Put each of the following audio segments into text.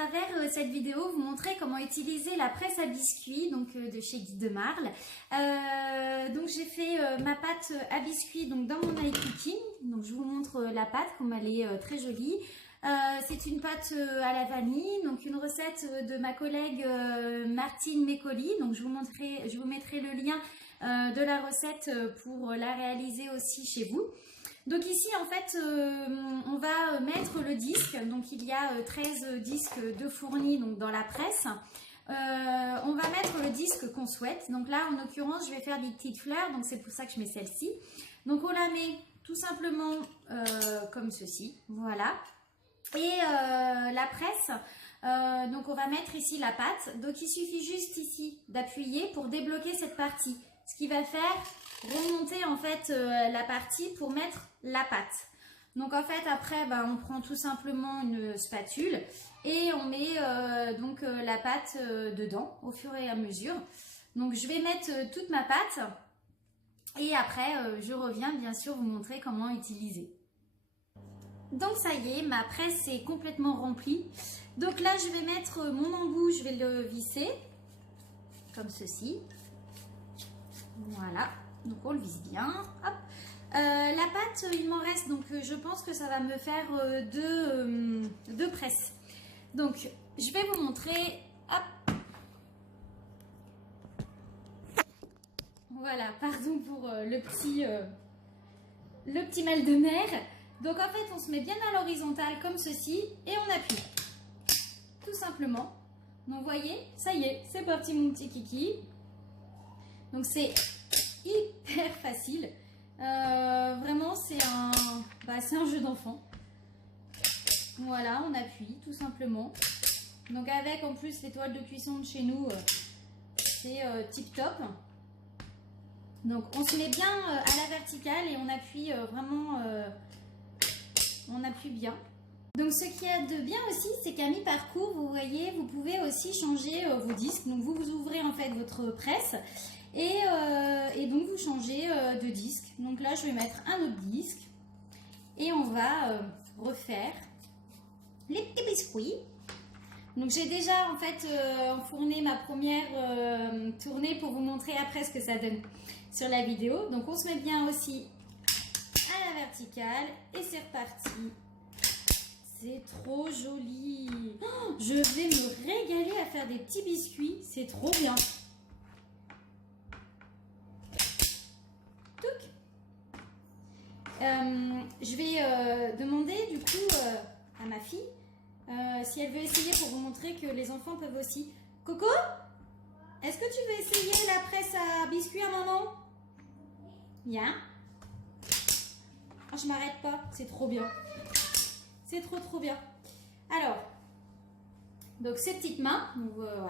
travers cette vidéo vous montrer comment utiliser la presse à biscuits donc de chez Guy de Marle. Donc j'ai fait ma pâte à biscuits donc dans mon iCooking. Donc je vous montre la pâte comme elle est très jolie. C'est une pâte à la vanille, donc une recette de ma collègue Martine Mécoli. Donc je vous mettrai le lien de la recette pour la réaliser aussi chez vous. Donc ici en fait on va mettre le disque, donc il y a 13 disques de fournis donc dans la presse. On va mettre le disque qu'on souhaite, donc là en l'occurrence je vais faire des petites fleurs, donc c'est pour ça que je mets celle-ci. Donc on la met tout simplement comme ceci, voilà. Et la presse, donc on va mettre ici la pâte, donc il suffit juste ici d'appuyer pour débloquer cette partie, ce qui va faire remonter en fait la partie pour mettre la pâte. Donc en fait après on prend tout simplement une spatule et on met donc la pâte dedans au fur et à mesure. Donc je vais mettre toute ma pâte et après je reviens bien sûr vous montrer comment utiliser. Donc ça y est, ma presse est complètement remplie. Donc là je vais mettre mon embout, je vais le visser comme ceci. Voilà. Donc on le visse bien, hop. La pâte, il m'en reste, donc je pense que ça va me faire deux presses. Donc je vais vous montrer, hop. Voilà, pardon pour le petit mal de mer. Donc en fait on se met bien à l'horizontale comme ceci et on appuie, tout simplement. Donc vous voyez, ça y est, c'est parti mon petit kiki. Donc c'est hyper facile, vraiment c'est un jeu d'enfant. Voilà, on appuie tout simplement. Donc avec en plus l'étoile de cuisson de chez nous, c'est tip top. Donc on se met bien à la verticale et on appuie vraiment, on appuie bien. Donc ce qu'il y a de bien aussi, c'est qu'à mi-parcours, vous voyez, vous pouvez aussi changer vos disques. Donc vous ouvrez en fait votre presse. Et donc vous changez de disque. Donc là je vais mettre un autre disque et on va refaire les petits biscuits. Donc j'ai déjà en fait enfourné ma première tournée pour vous montrer après ce que ça donne sur la vidéo. Donc on se met bien aussi à la verticale et c'est reparti. C'est trop joli. Oh, je vais me régaler à faire des petits biscuits, c'est trop bien. Je vais demander du coup à ma fille si elle veut essayer pour vous montrer que les enfants peuvent aussi. Coco, est-ce que tu veux essayer la presse à biscuits à maman? Bien. Oh, je m'arrête pas, c'est trop bien. C'est trop bien. Alors, donc ces petites mains, donc, voilà.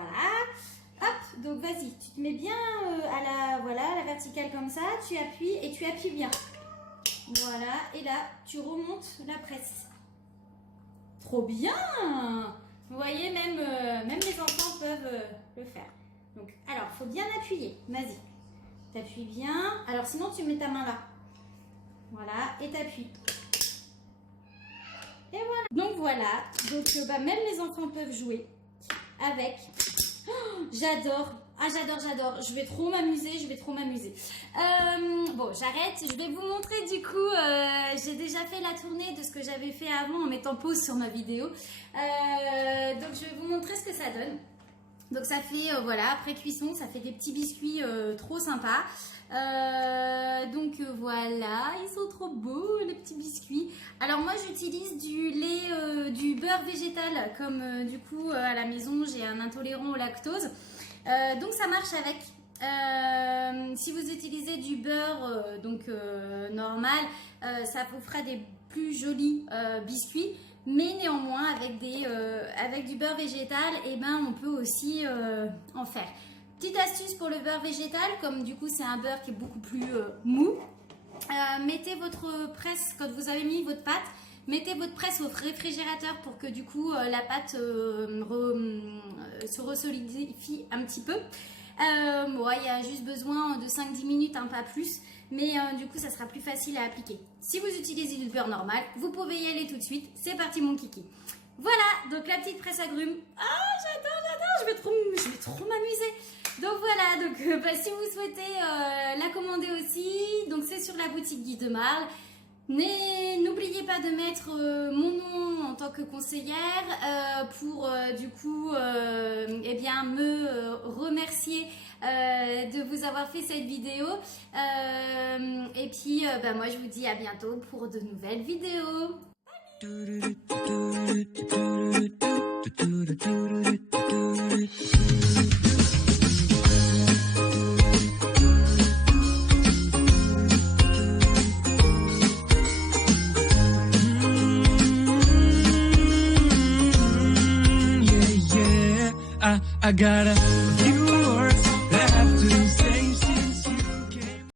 Hop, donc vas-y, tu te mets bien à la verticale comme ça, tu appuies et tu appuies bien. Voilà, et là, tu remontes la presse. Trop bien! Vous voyez, même les enfants peuvent le faire. Donc, alors, il faut bien appuyer. Vas-y. T'appuies bien. Alors, sinon, tu mets ta main là. Voilà, et t'appuies. Et voilà. Donc, voilà. Donc, même les enfants peuvent jouer avec. Oh, j'adore. Ah, j'adore. Je vais trop m'amuser, bon, j'arrête. Je vais vous montrer du coup, j'ai déjà fait la tournée de ce que j'avais fait avant en mettant pause sur ma vidéo. Donc, je vais vous montrer ce que ça donne. Donc, ça fait, voilà, après cuisson, ça fait des petits biscuits trop sympas. Donc, voilà, ils sont trop beaux, les petits biscuits. Alors, moi, j'utilise du lait, du beurre végétal, comme du coup, à la maison, j'ai un intolérant au lactose. Donc ça marche avec. Si vous utilisez du beurre normal, ça vous fera des plus jolis biscuits, mais néanmoins avec du beurre végétal, on peut aussi en faire. Petite astuce pour le beurre végétal, comme du coup c'est un beurre qui est beaucoup plus mou, mettez votre presse, quand vous avez mis votre pâte, mettez votre presse au réfrigérateur pour que du coup la pâte se resolidifie un petit peu. Il y a juste besoin de 5-10 minutes, pas plus. Mais du coup, ça sera plus facile à appliquer. Si vous utilisez du beurre normal, vous pouvez y aller tout de suite. C'est parti mon kiki. Voilà, donc la petite presse agrumes. Ah, j'adore, je vais trop m'amuser. Donc voilà, donc si vous souhaitez la commander aussi, donc c'est sur la boutique Guy de Marle. N'oubliez pas de mettre mon nom en tant que conseillère pour du coup eh bien, me remercier de vous avoir fait cette vidéo. Et puis moi je vous dis à bientôt pour de nouvelles vidéos. I gotta